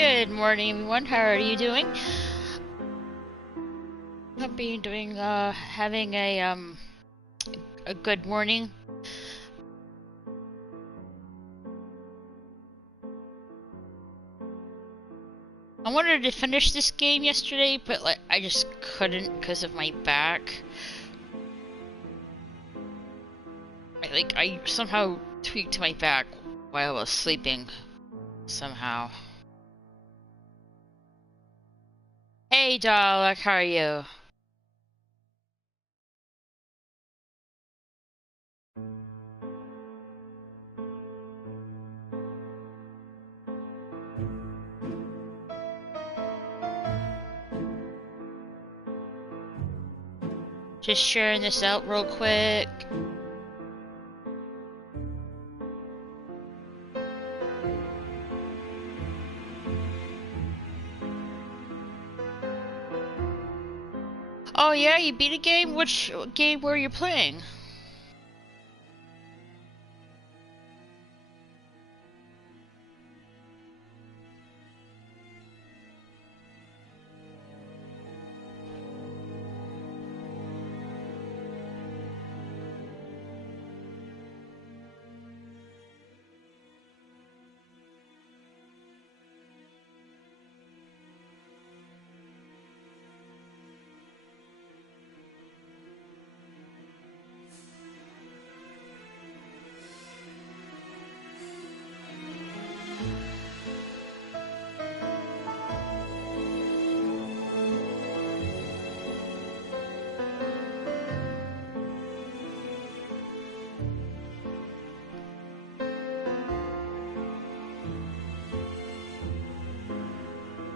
Good morning, everyone. How are you doing? Hope you're doing, having a good morning. I wanted to finish this game yesterday, but I just couldn't because of my back. I somehow tweaked my back while I was sleeping. Somehow. Hey, Dalek, how are you? Just sharing this out real quick. Oh yeah, you beat a game? Which game were you playing?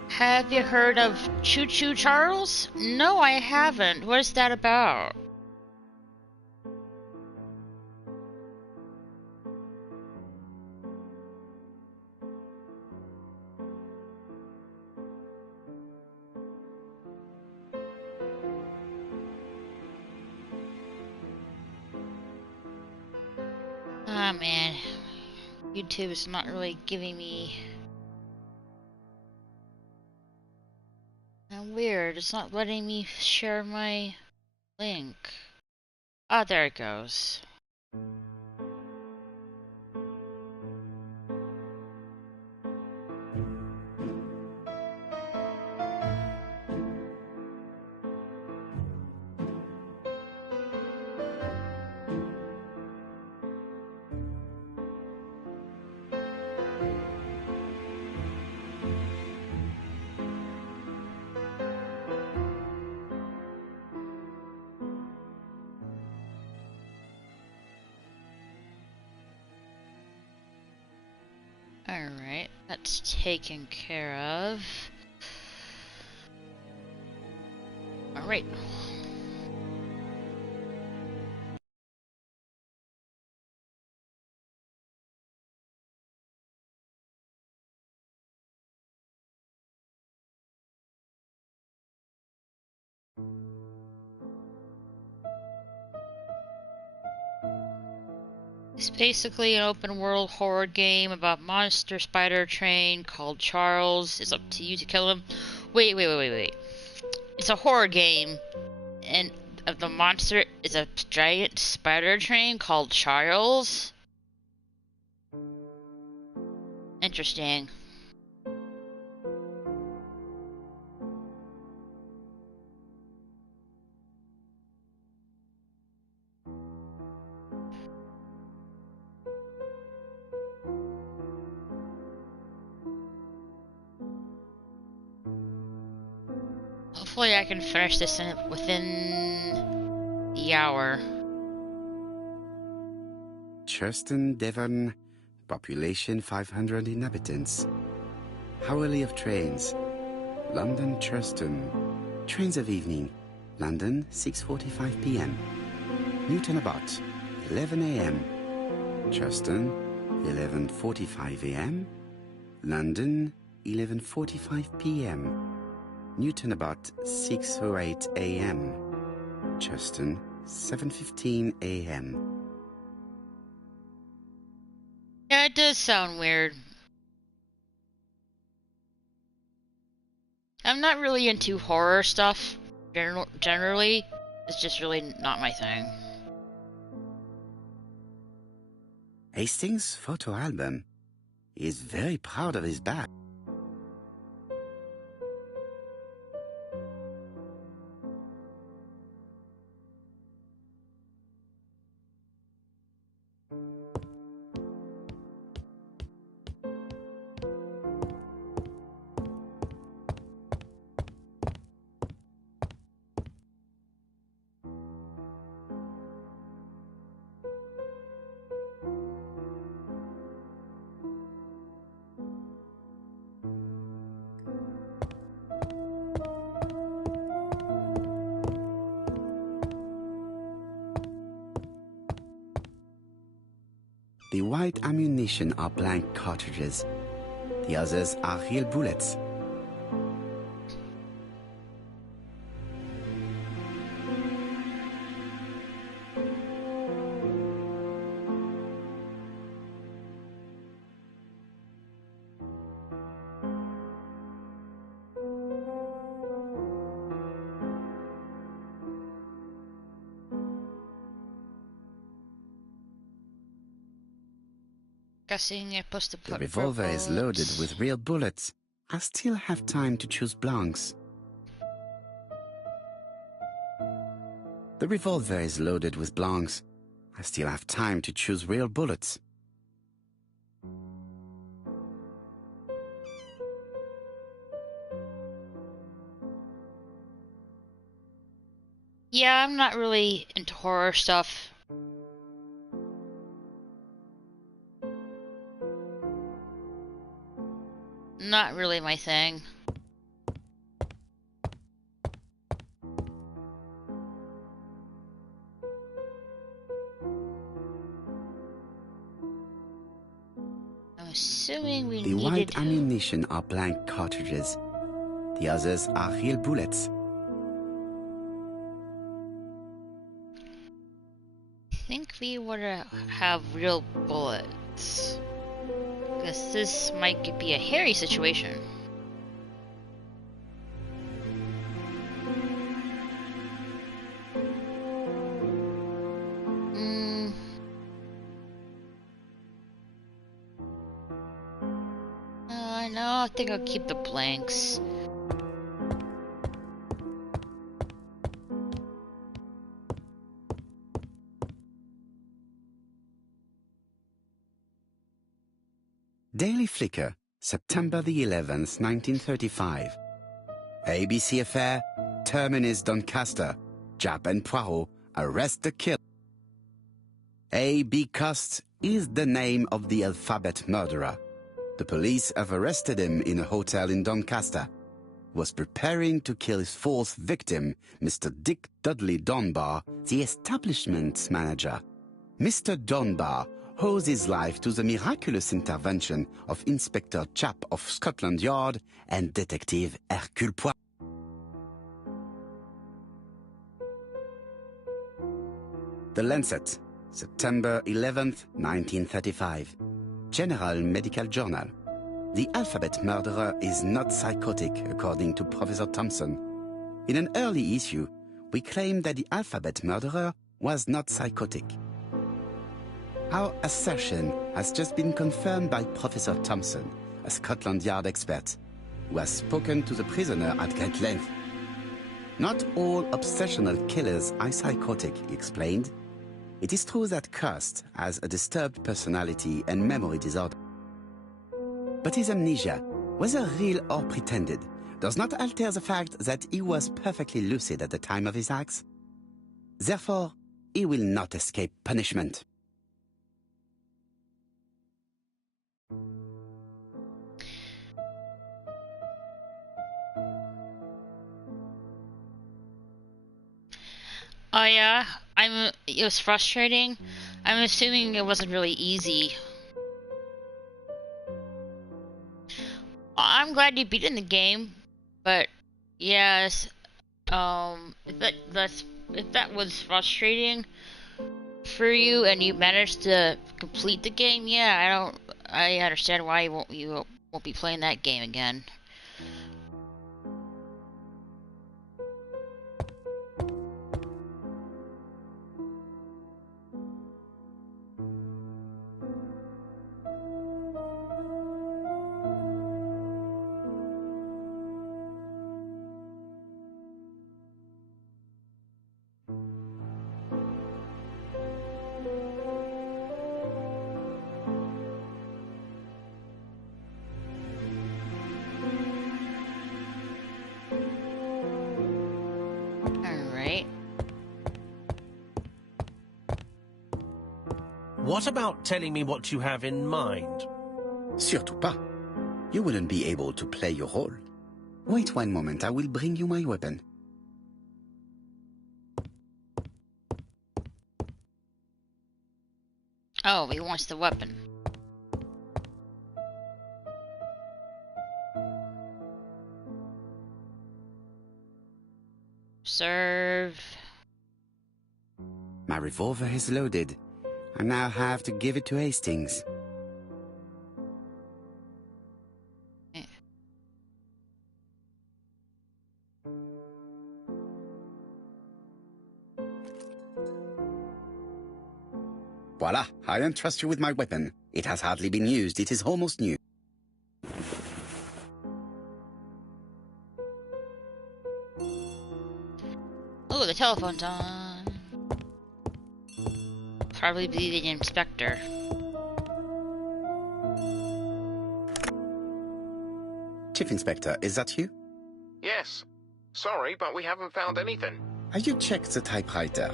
Have you heard of Choo Choo Charles? No, I haven't. What is that about? Ah, man. YouTube is not really giving me... Weird, it's not letting me share my link. Ah, there it goes. Alright, that's taken care of. Alright. It's basically an open world horror game about monster spider train called Charles. It's up to you to kill him. Wait. It's a horror game, and the monster is a giant spider train called Charles? Interesting. Hopefully I can finish this within the hour. Churston, Devon, population 500 inhabitants. Hourly of trains. London, Churston. Trains of evening. London, 6:45 p.m. Newton about 11 a.m. Churston, 11:45 a.m. London, 11:45 p.m. Newton about 6:08 a.m. Churston, 7:15 a.m. Yeah, it does sound weird. I'm not really into horror stuff. Generally, it's just really not my thing. Hastings' photo album. He is very proud of his bag. The white ammunition are blank cartridges. The others are real bullets. Guessing you're supposed to The put revolver is loaded with real bullets. I still have time to choose blanks. The revolver is loaded with blanks. I still have time to choose real bullets. Yeah, I'm not really into horror stuff. Not really my thing. I'm assuming we The needed... white ammunition are blank cartridges. The others are real bullets. I think we would have real bullets. Because this might be a hairy situation. I think I'll keep the blanks. Daily Flicker, September the 11th, 1935. ABC affair, Terminus Doncaster, Japp and Poirot arrest the killer. A.B. Cost is the name of the alphabet murderer. The police have arrested him in a hotel in Doncaster. He was preparing to kill his fourth victim, Mr. Dick Dudley Dunbar, the establishment's manager. Mr. Dunbar owes his life to the miraculous intervention of Inspector Japp of Scotland Yard and Detective Hercule Poirot. The Lancet, September 11th, 1935. General Medical Journal. The alphabet murderer is not psychotic, according to Professor Thompson. In an early issue, we claimed that the alphabet murderer was not psychotic. Our assertion has just been confirmed by Professor Thompson, a Scotland Yard expert, who has spoken to the prisoner at great length. Not all obsessional killers are psychotic, he explained. It is true that Cost has a disturbed personality and memory disorder. But his amnesia, whether real or pretended, does not alter the fact that he was perfectly lucid at the time of his acts. Therefore, he will not escape punishment. Oh yeah, it was frustrating. I'm assuming it wasn't really easy. I'm glad you beat in the game, but yes, if that was frustrating for you and you managed to complete the game, yeah, I understand why you won't be playing that game again. What about telling me what you have in mind? Surtout pas. You wouldn't be able to play your role. Wait one moment, I will bring you my weapon. Oh, he wants the weapon. Serve. My revolver is loaded. I now have to give it to Hastings. Voila, I entrust you with my weapon. It has hardly been used, it is almost new. Oh, the telephone's on. Probably be the inspector. Chief Inspector, is that you? Yes. Sorry, but we haven't found anything. Have you checked the typewriter?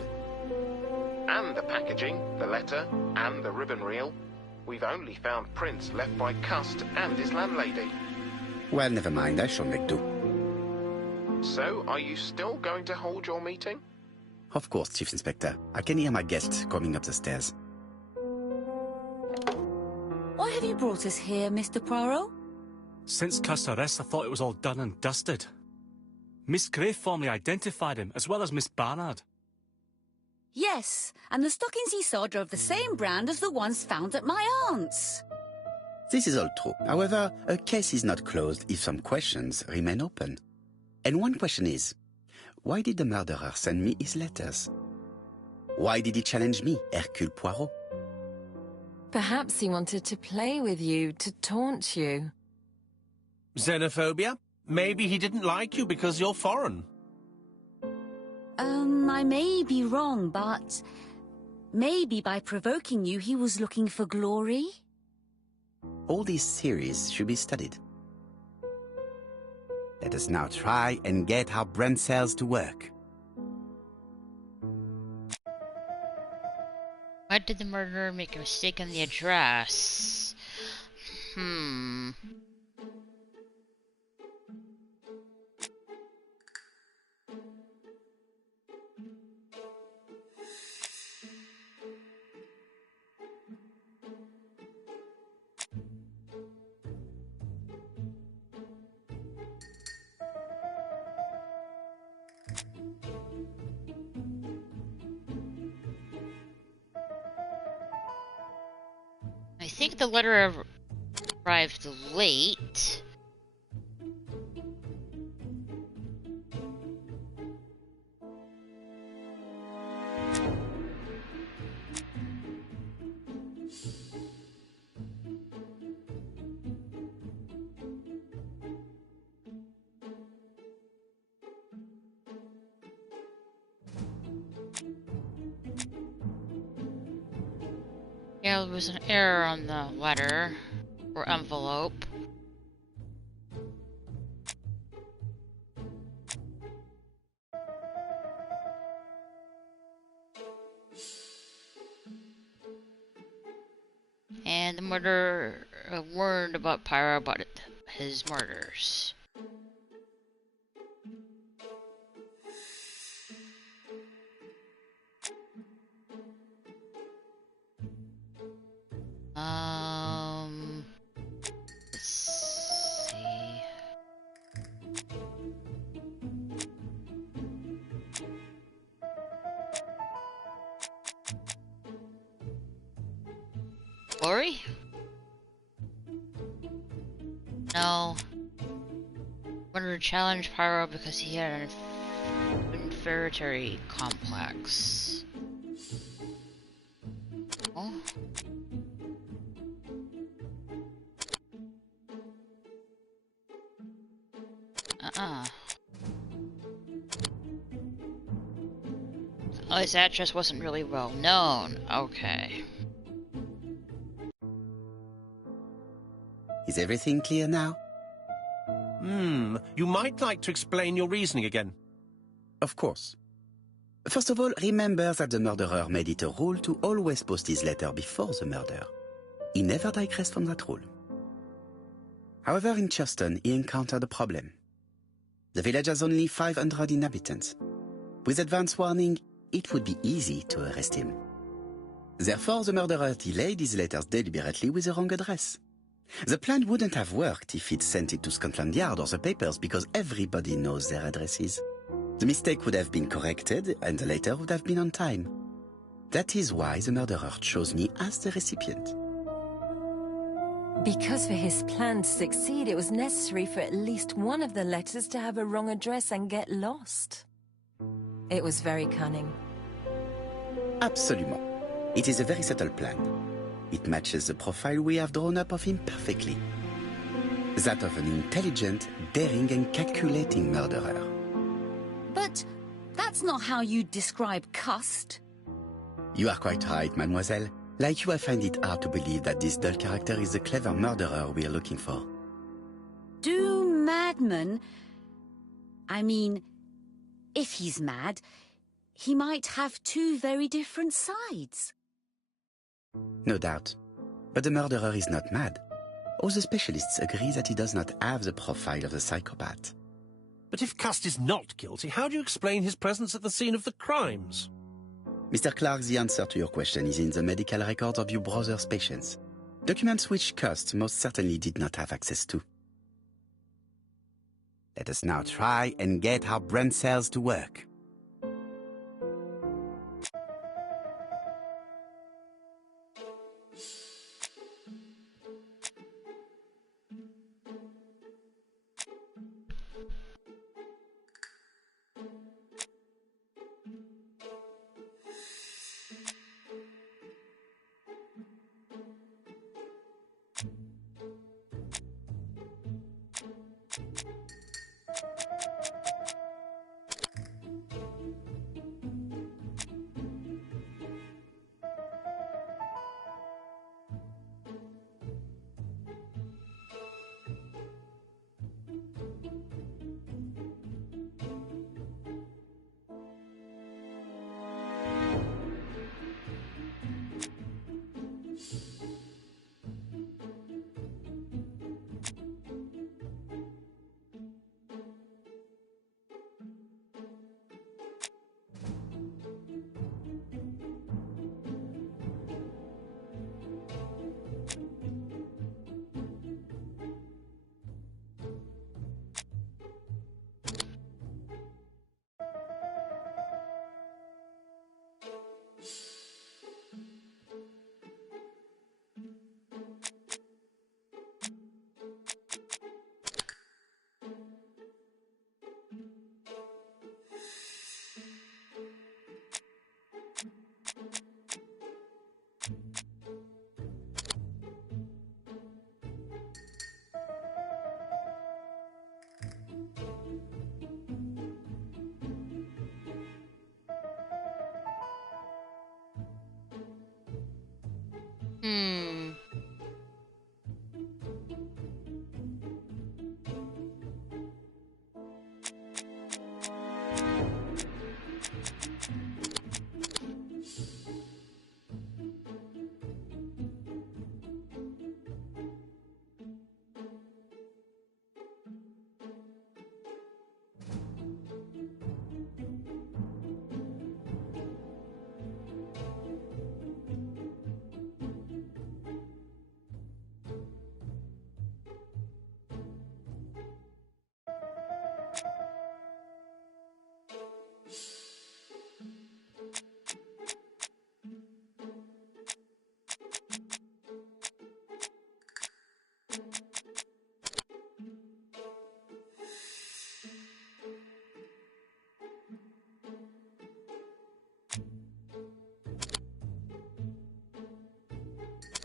And the packaging, the letter, and the ribbon reel. We've only found prints left by Cust and his landlady. Well, never mind, I shall make do. So, are you still going to hold your meeting? Of course, Chief Inspector. I can hear my guest coming up the stairs. Why have you brought us here, Mr. Poirot? Since Cust's arrest, I thought it was all done and dusted. Miss Gray formally identified him, as well as Miss Barnard. Yes, and the stockings he saw drove the same brand as the ones found at my aunt's. This is all true. However, a case is not closed if some questions remain open. And one question is, why did the murderer send me his letters? Why did he challenge me, Hercule Poirot? Perhaps he wanted to play with you, to taunt you. Xenophobia? Maybe he didn't like you because you're foreign. I may be wrong, but maybe by provoking you he was looking for glory? All these theories should be studied. Let us now try and get our brain cells to work. Why did the murderer make a mistake in the address? I think the letter arrived late. Yeah, there was an error on the letter or envelope. And the murderer warned about Pyro about his murders. Let's see. Glory? No. Wanted to challenge Pyro because he had an inferiority complex. Oh. Oh, his address wasn't really well known. Okay. Is everything clear now? You might like to explain your reasoning again. Of course. First of all, remember that the murderer made it a rule to always post his letter before the murder. He never digressed from that rule. However, in Churston, he encountered a problem. The village has only 500 inhabitants. With advance warning, it would be easy to arrest him. Therefore, the murderer delayed his letters deliberately with the wrong address. The plan wouldn't have worked if he'd sent it to Scotland Yard or the papers because everybody knows their addresses. The mistake would have been corrected and the letter would have been on time. That is why the murderer chose me as the recipient. Because for his plan to succeed, it was necessary for at least one of the letters to have a wrong address and get lost. It was very cunning. Absolument. It is a very subtle plan. It matches the profile we have drawn up of him perfectly. That of an intelligent, daring and calculating murderer. But that's not how you describe Cust. You are quite right, mademoiselle. Like you, I find it hard to believe that this dull character is the clever murderer we are looking for. Do madmen... I mean, if he's mad, he might have two very different sides. No doubt. But the murderer is not mad. All the specialists agree that he does not have the profile of the psychopath. But if Cust is not guilty, how do you explain his presence at the scene of the crimes? Mr. Clark, the answer to your question is in the medical records of your brother's patients. Documents which Cust most certainly did not have access to. Let us now try and get our brain cells to work.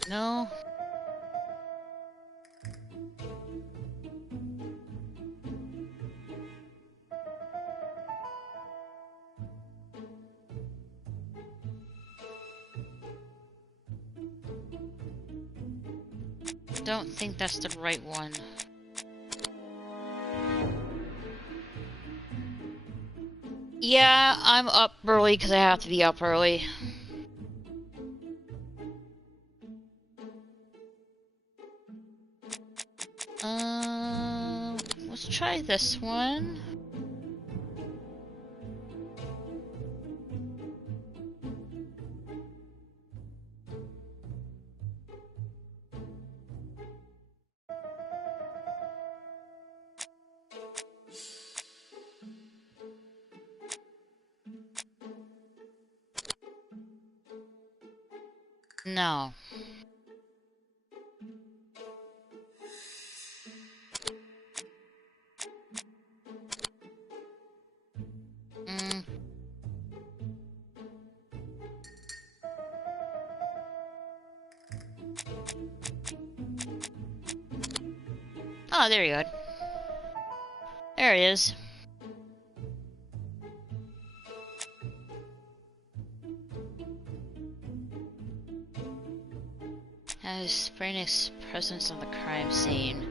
No. Don't think that's the right one. Yeah, I'm up early because I have to be up early. Let's try this one. No. Oh, there you go. There it is. Has Brainiac's presence on the crime scene.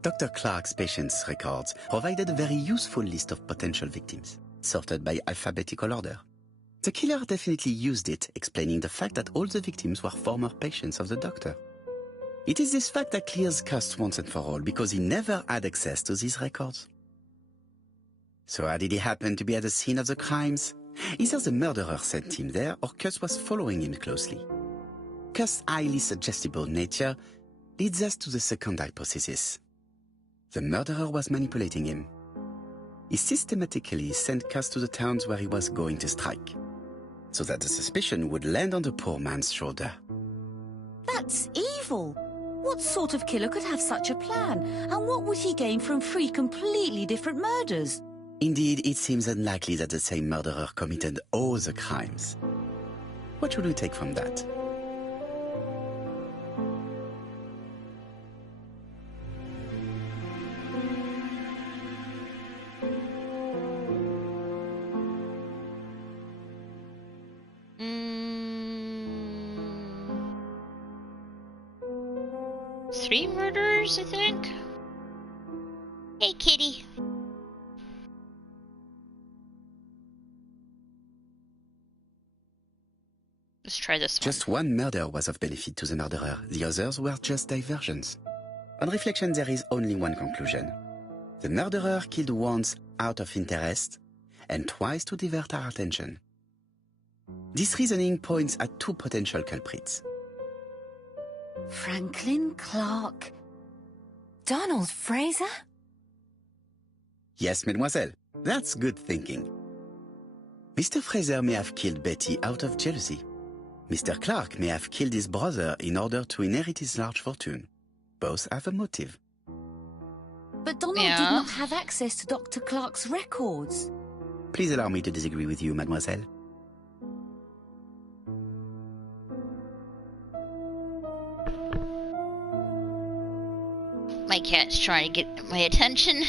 Dr. Clark's patient's records provided a very useful list of potential victims, sorted by alphabetical order. The killer definitely used it, explaining the fact that all the victims were former patients of the doctor. It is this fact that clears Cust once and for all, because he never had access to these records. So how did he happen to be at the scene of the crimes? Either the murderer sent him there, or Cust was following him closely. Cust's highly suggestible nature leads us to the second hypothesis. The murderer was manipulating him. He systematically sent Cust to the towns where he was going to strike, so that the suspicion would land on the poor man's shoulder. That's evil. What sort of killer could have such a plan? And what would he gain from 3 completely different murders? Indeed, it seems unlikely that the same murderer committed all the crimes. What should we take from that? Three murders, I think? Hey, kitty. Let's try this one. Just one murder was of benefit to the murderer. The others were just diversions. On reflection, there is only one conclusion. The murderer killed once out of interest and twice to divert our attention. This reasoning points at 2 potential culprits. Franklin Clark. Donald Fraser? Yes, mademoiselle. That's good thinking. Mr. Fraser may have killed Betty out of jealousy. Mr. Clark may have killed his brother in order to inherit his large fortune. Both have a motive. But Donald did not have access to Dr. Clark's records. Please allow me to disagree with you, mademoiselle. My cat's trying to get my attention.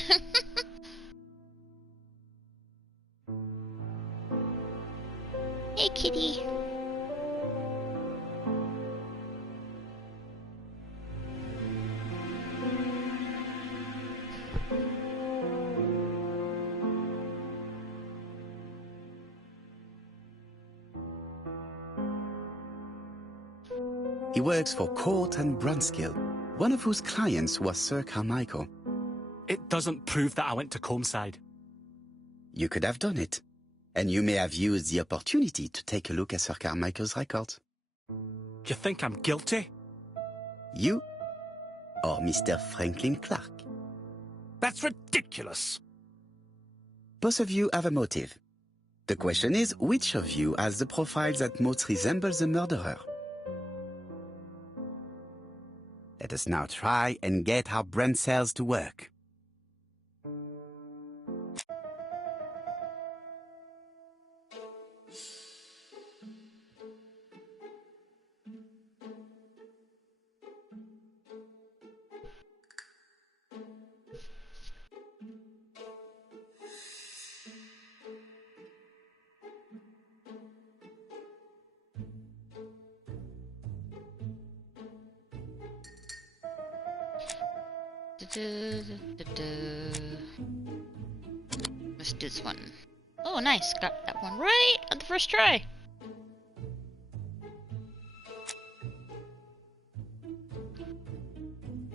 Hey, kitty. He works for Court and Brunskill, one of whose clients was Sir Carmichael. It doesn't prove that I went to Comeside. You could have done it, and you may have used the opportunity to take a look at Sir Carmichael's records. You think I'm guilty? You? or Mr. Franklin Clark? That's ridiculous. Both of you have a motive. The question is, which of you has the profile that most resembles the murderer? Let us now try and get our brain cells to work. Let's do this one. Oh, nice. Got that one right on the first try.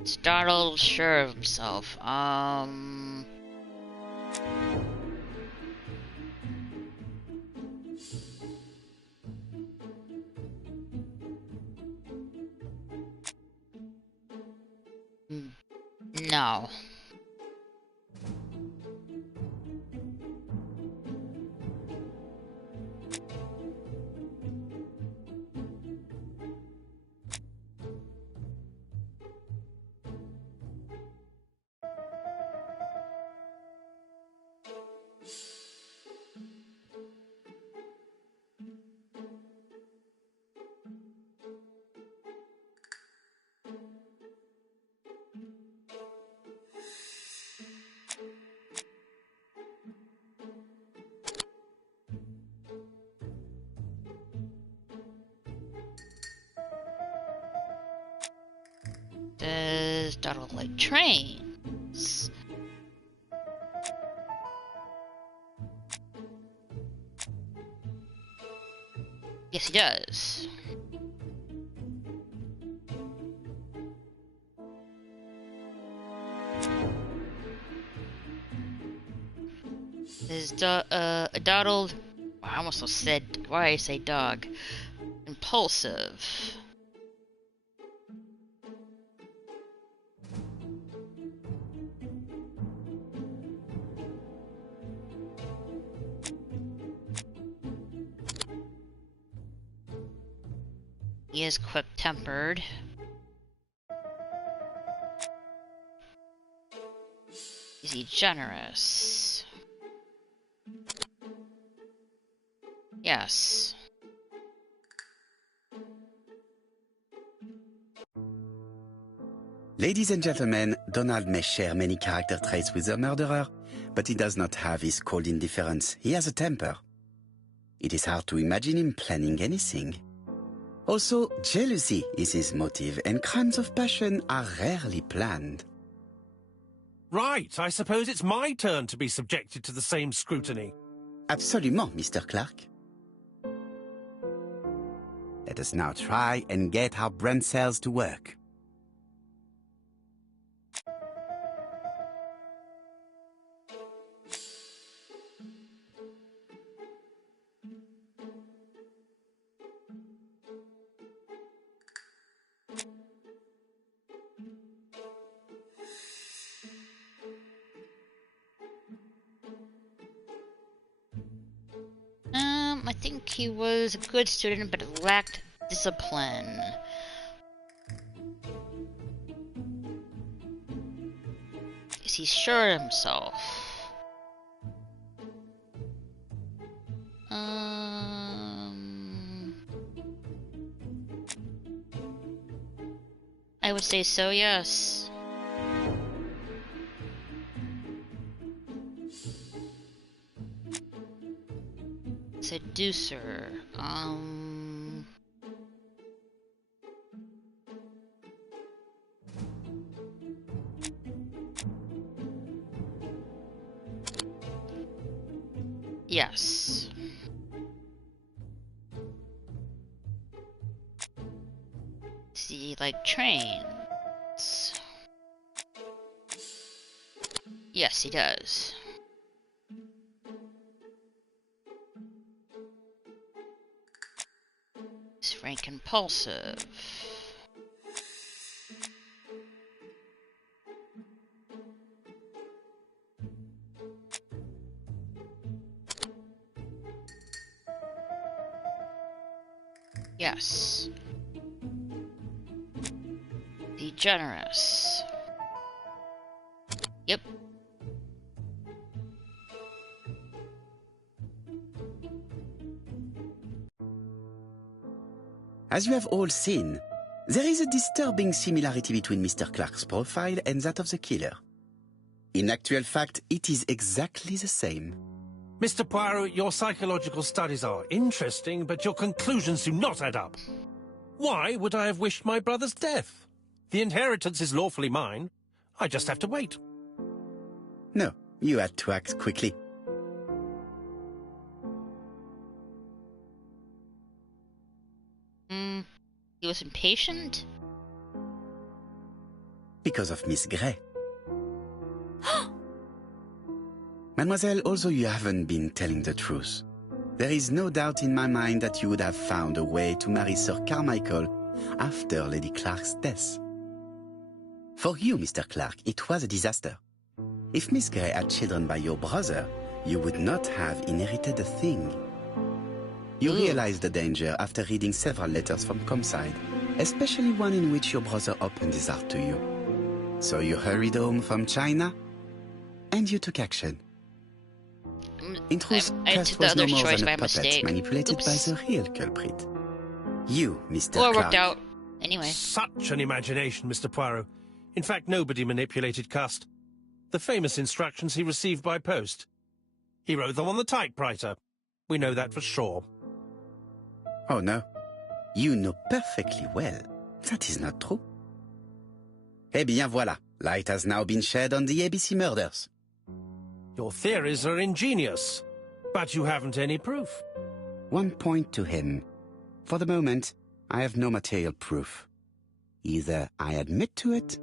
Startled, sure of himself. No. Does Donald like trains? Yes, he does. Is Donald? I almost said. Why I say dog? Impulsive. He is quick-tempered. Is he generous? Yes. Ladies and gentlemen, Donald may share many character traits with the murderer, but he does not have his cold indifference. He has a temper. It is hard to imagine him planning anything. Also, jealousy is his motive, and crimes of passion are rarely planned. Right, I suppose it's my turn to be subjected to the same scrutiny. Absolument, Mr. Clark. Let us now try and get our brain cells to work. I think he was a good student, but lacked discipline. Is he sure of himself? I would say so, yes. Seducer. Yes. See, like trains. Yes, he does. He's frank impulsive. Yes. Be generous. Yep. As you have all seen, there is a disturbing similarity between Mr. Clark's profile and that of the killer. In actual fact, it is exactly the same. Mr. Poirot, your psychological studies are interesting, but your conclusions do not add up. Why would I have wished my brother's death? The inheritance is lawfully mine. I just have to wait. No, you had to act quickly. He was impatient? Because of Miss Grey. Mademoiselle, although you haven't been telling the truth, there is no doubt in my mind that you would have found a way to marry Sir Carmichael after Lady Clark's death. For you, Mr. Clark, it was a disaster. If Miss Grey had children by your brother, you would not have inherited a thing. You realized the danger after reading several letters from Comside, especially one in which your brother opened his heart to you. So you hurried home from China, and you took action. In truth, I Cust took the was no other more choice than by a puppet mistake. manipulated by Oops. the real culprit. You, Mr. Well, it Clark. worked out. Anyway. Such an imagination, Mr. Poirot. In fact, nobody manipulated Cust. The famous instructions he received by post. He wrote them on the typewriter. We know that for sure. Oh no, you know perfectly well that is not true. Eh bien voilà, light has now been shed on the ABC murders. Your theories are ingenious, but you haven't any proof. One point to him. For the moment, I have no material proof. Either I admit to it,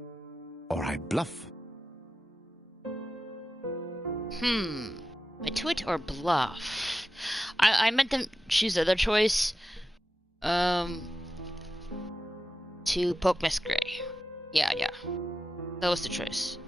or I bluff. Admit to it or bluff? I meant to choose the other choice. To poke Miss Grey. Yeah. That was the choice.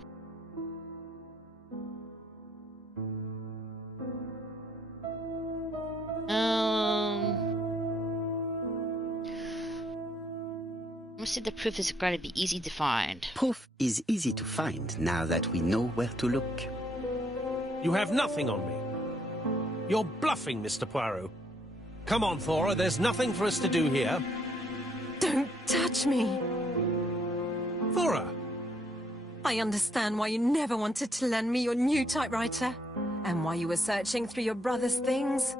Let's see, the proof is going to be easy to find. Proof is easy to find now that we know where to look. You have nothing on me. You're bluffing, Mr. Poirot. Come on, Thora, there's nothing for us to do here. Don't touch me. Thora! I understand why you never wanted to lend me your new typewriter. And why you were searching through your brother's things.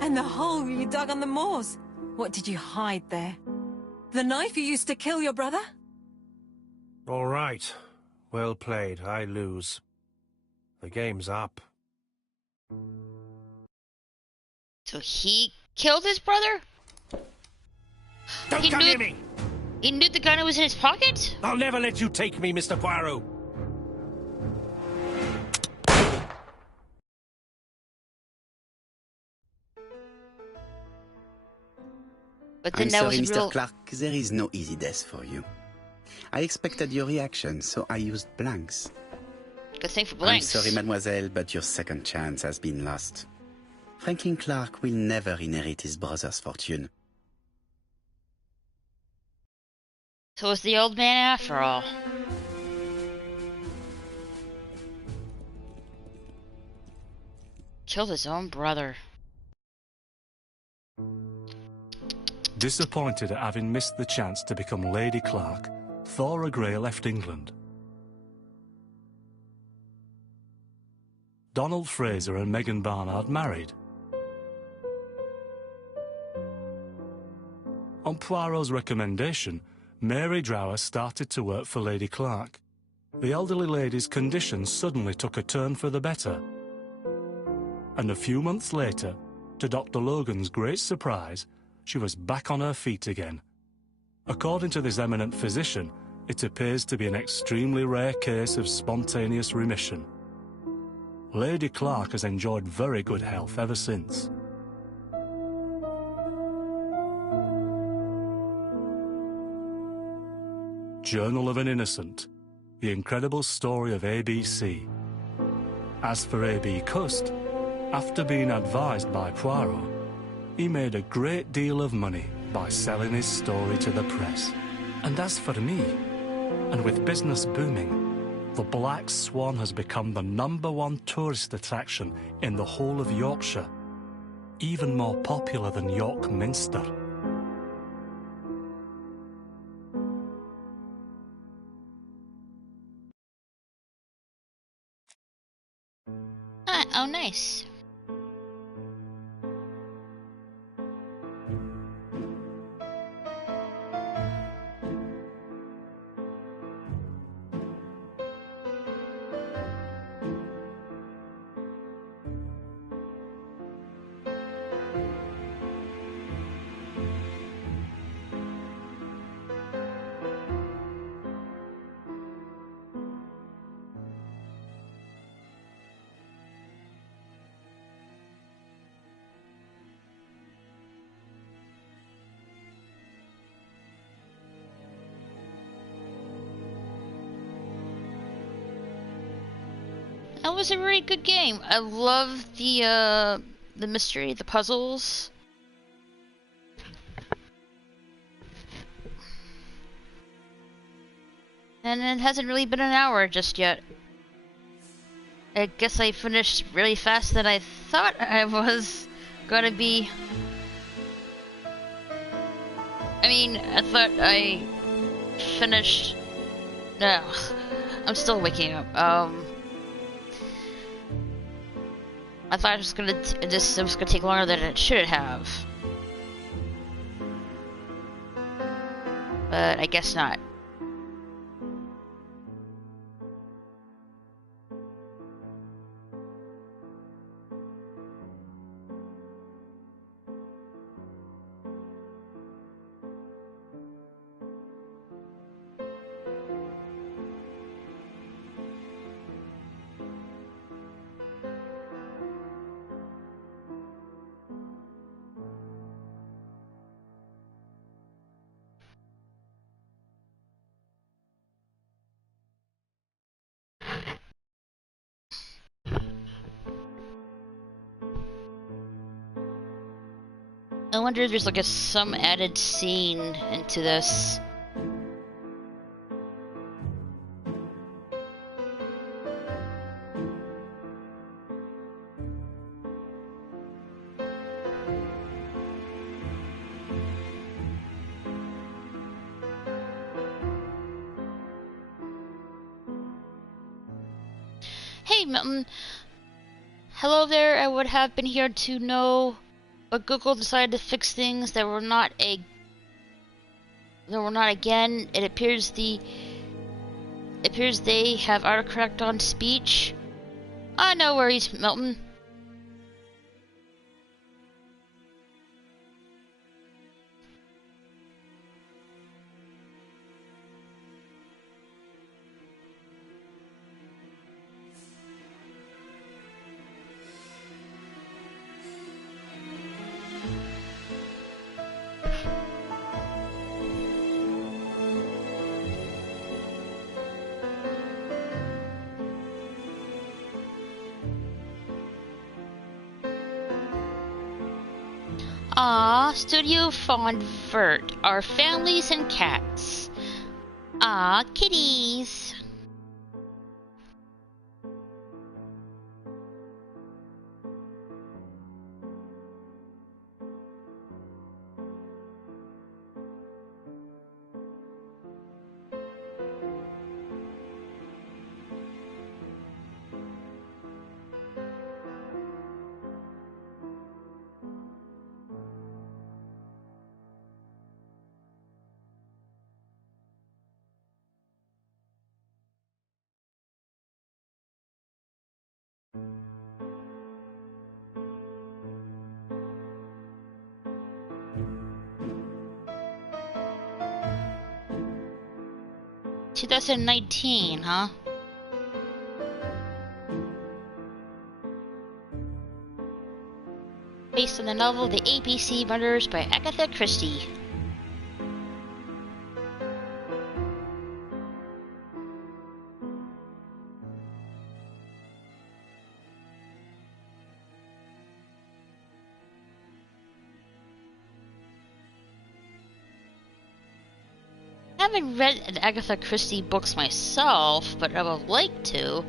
And the hole you dug on the moors. What did you hide there? The knife you used to kill your brother? All right. Well played. I lose. The game's up. So he killed his brother? Don't He come knew- near me! He knew the gun was in his pocket? I'll never let you take me, Mr. Poirot. But then I'm that sorry, was Mr. real. Clark, there is no easy death for you. I expected your reaction, so I used blanks. Good thing for I'm blanks. sorry, mademoiselle, but your second chance has been lost. Franklin Clark will never inherit his brother's fortune. So it's the old man after all. Killed his own brother. Disappointed at having missed the chance to become Lady Clark, Thora Grey left England. Donald Fraser and Megan Barnard married. On Poirot's recommendation, Mary Drower started to work for Lady Clark. The elderly lady's condition suddenly took a turn for the better. And a few months later, to Dr. Logan's great surprise, she was back on her feet again. According to this eminent physician, it appears to be an extremely rare case of spontaneous remission. Lady Clark has enjoyed very good health ever since. Journal of an Innocent, the incredible story of ABC. As for A.B. Cust, after being advised by Poirot, he made a great deal of money. by selling his story to the press. And as for me, and with business booming, the Black Swan has become the #1 tourist attraction in the whole of Yorkshire, even more popular than York Minster. Oh, nice. That was a very good game. I love the mystery, the puzzles. And it hasn't really been an hour just yet. I guess I finished really faster than I thought I was gonna be. I mean, I thought I finished. No, I'm still waking up. I thought it was gonna take longer than it should have, but I guess not. I wonder if there's like some added scene into this. Hey Milton, hello there. I would have been here to know, but Google decided to fix things that were not again. It appears they have autocorrect on speech. No worries, Milton. Studio Fondvert, our families and cats. Kitties. "2019, huh? Based on the novel The ABC Murders by Agatha Christie. haven't read the Agatha Christie books myself, but I would like to.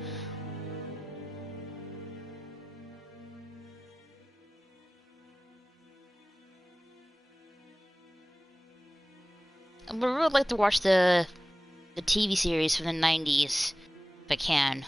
I would really like to watch the TV series from the 90s, if I can.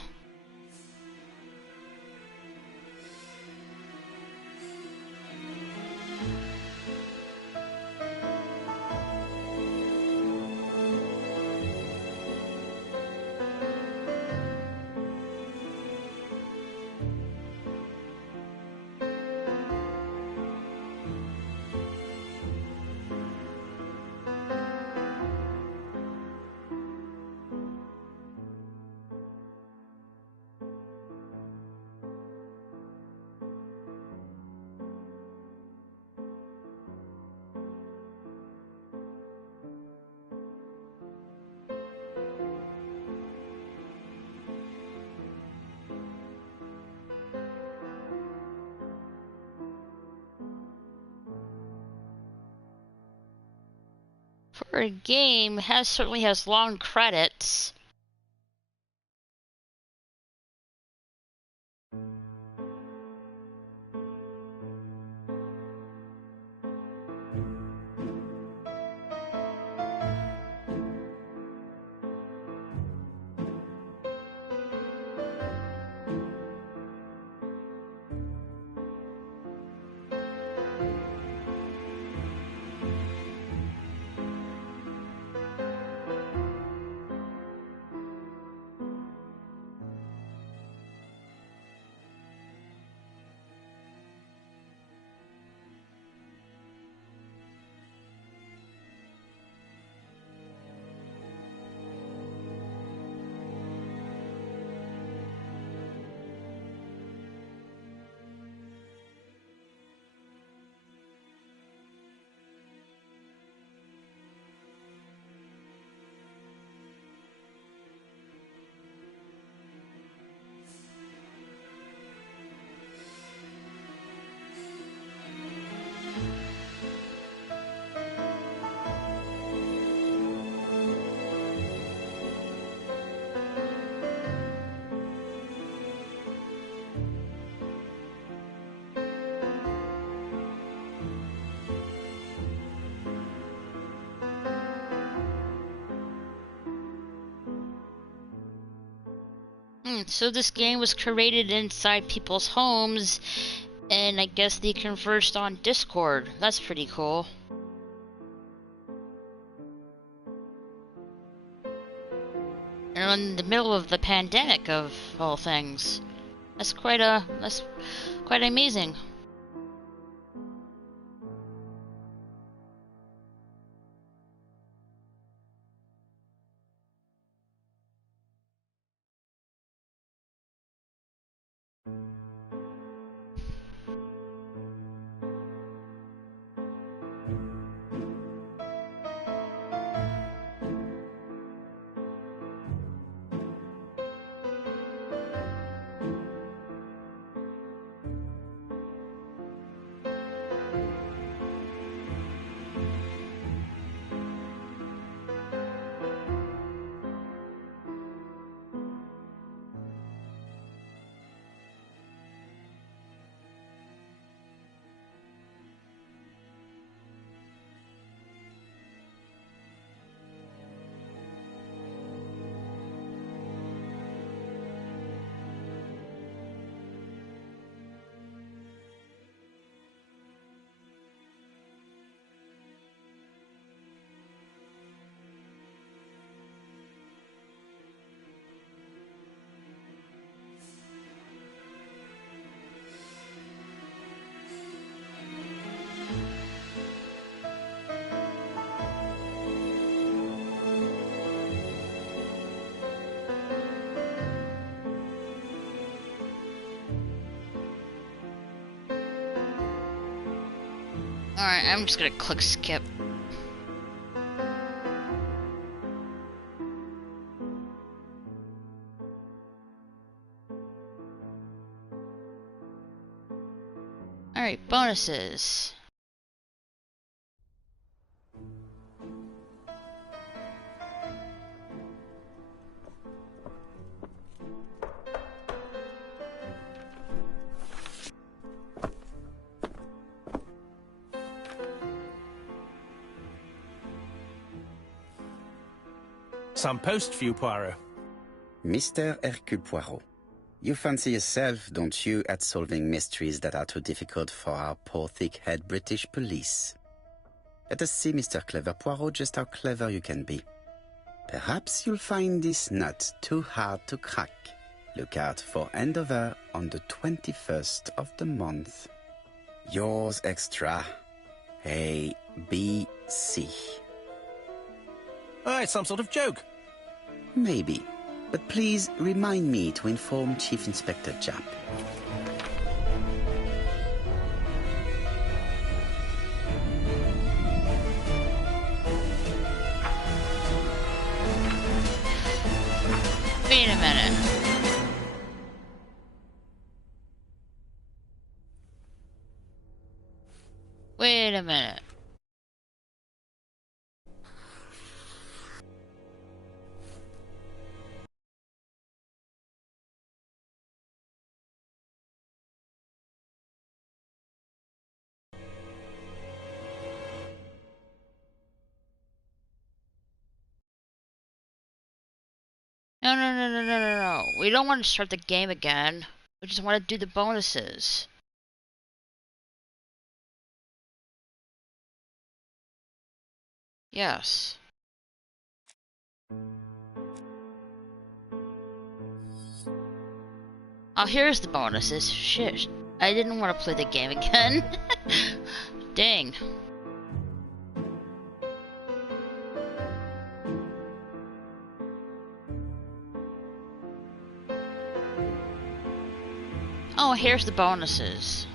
For a game, it certainly has long credits. So this game was created inside people's homes, and I guess they conversed on Discord. That's pretty cool. And in the middle of the pandemic, of all things. That's quite amazing. Alright, I'm just gonna click skip. Alright, bonuses. Some post for you, Poirot. Mr. Hercule Poirot, you fancy yourself, don't you, at solving mysteries that are too difficult for our poor thick-head British police. Let us see, Mr. Clever Poirot, just how clever you can be. Perhaps you'll find this nut too hard to crack. Look out for Andover on the 21st of the month. Yours extra, A, B, C. Ah, it's some sort of joke. Maybe. But please remind me to inform Chief Inspector Japp. Wait a minute. Wait a minute. No. We don't want to start the game again. We just want to do the bonuses. Yes. Oh, here's the bonuses. Shit. I didn't want to play the game again. Dang. Oh, here's the bonuses.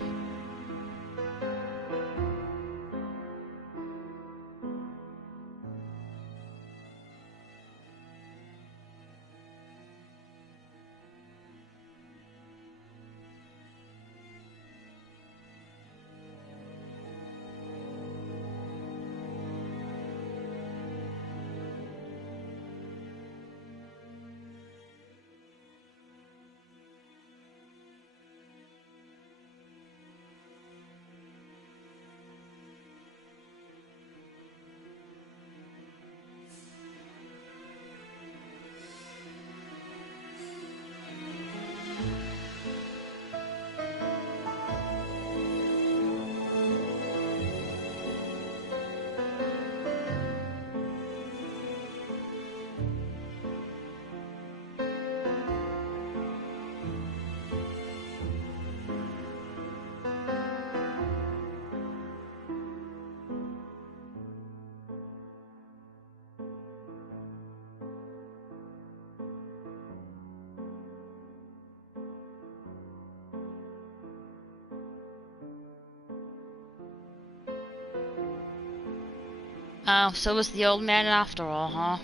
Oh, so was the old man after all, huh?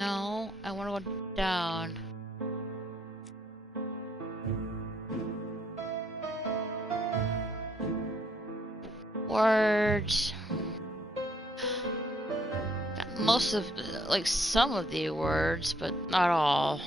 No, I want to go down. Words. Got most of, like, some of the words, but not all.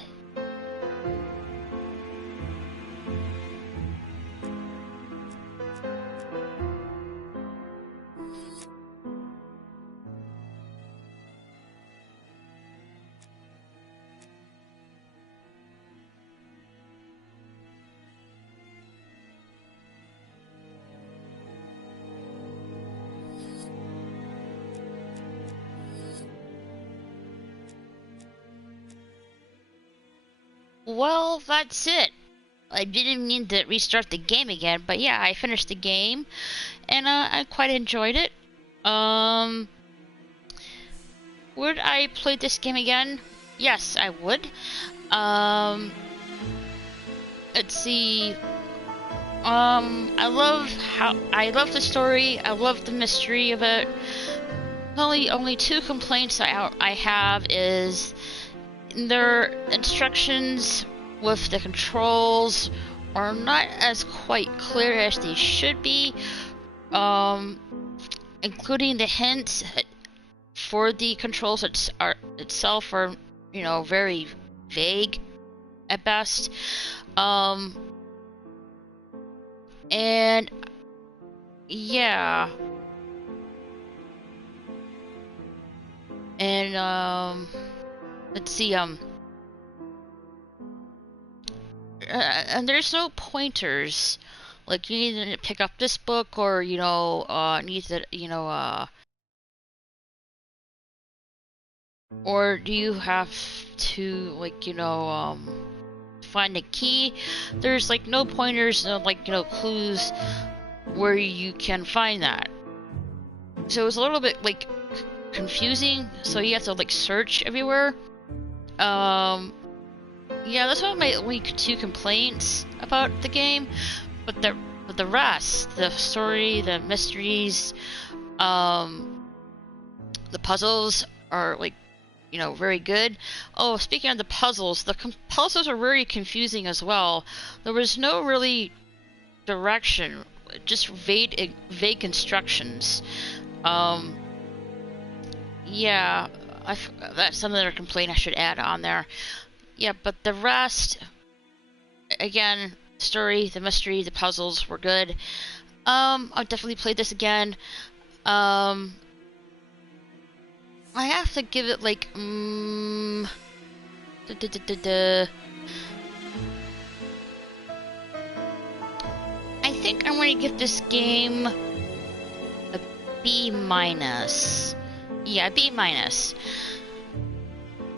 Well, that's it. I didn't mean to restart the game again, but yeah, I finished the game, and I quite enjoyed it. Would I play this game again? Yes, I would. Let's see. I love the story. I love the mystery of it. Only two complaints I have is their instructions with the controls are not as quite clear as they should be, including the hints for the controls itself are, you know, very vague at best. And yeah. And let's see, and there's no pointers. Like, you need to pick up this book, or, you know, need to, you know, or do you have to, like, you know, find a key? There's, like, no pointers, no, like, you know, clues where you can find that. So it's a little bit, like, confusing, so you have to, like, search everywhere. Yeah, that's one of my only two complaints about the game. But the rest, the story, the mysteries, the puzzles are, like, you know, very good. Oh, speaking of the puzzles, the puzzles are very confusing as well. There was no really direction, just vague instructions. Yeah, that's another complaint I should add on there. Yeah, but the rest, again, story, the mystery, the puzzles were good. I'll definitely play this again. I have to give it, like, I think I'm going to give this game a B-. Yeah, B-.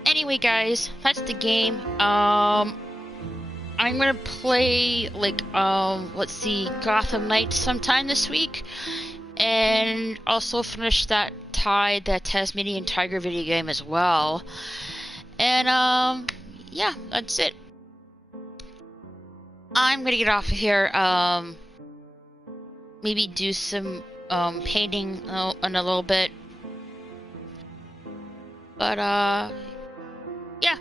Anyway, guys, that's the game. I'm gonna play, like, let's see, Gotham Knights sometime this week, and also finish that Tasmanian Tiger video game as well. And yeah, that's it. I'm gonna get off of here. Maybe do some painting in a little bit. But yeah,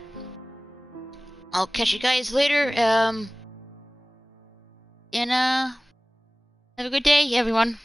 I'll catch you guys later. And have a good day, everyone.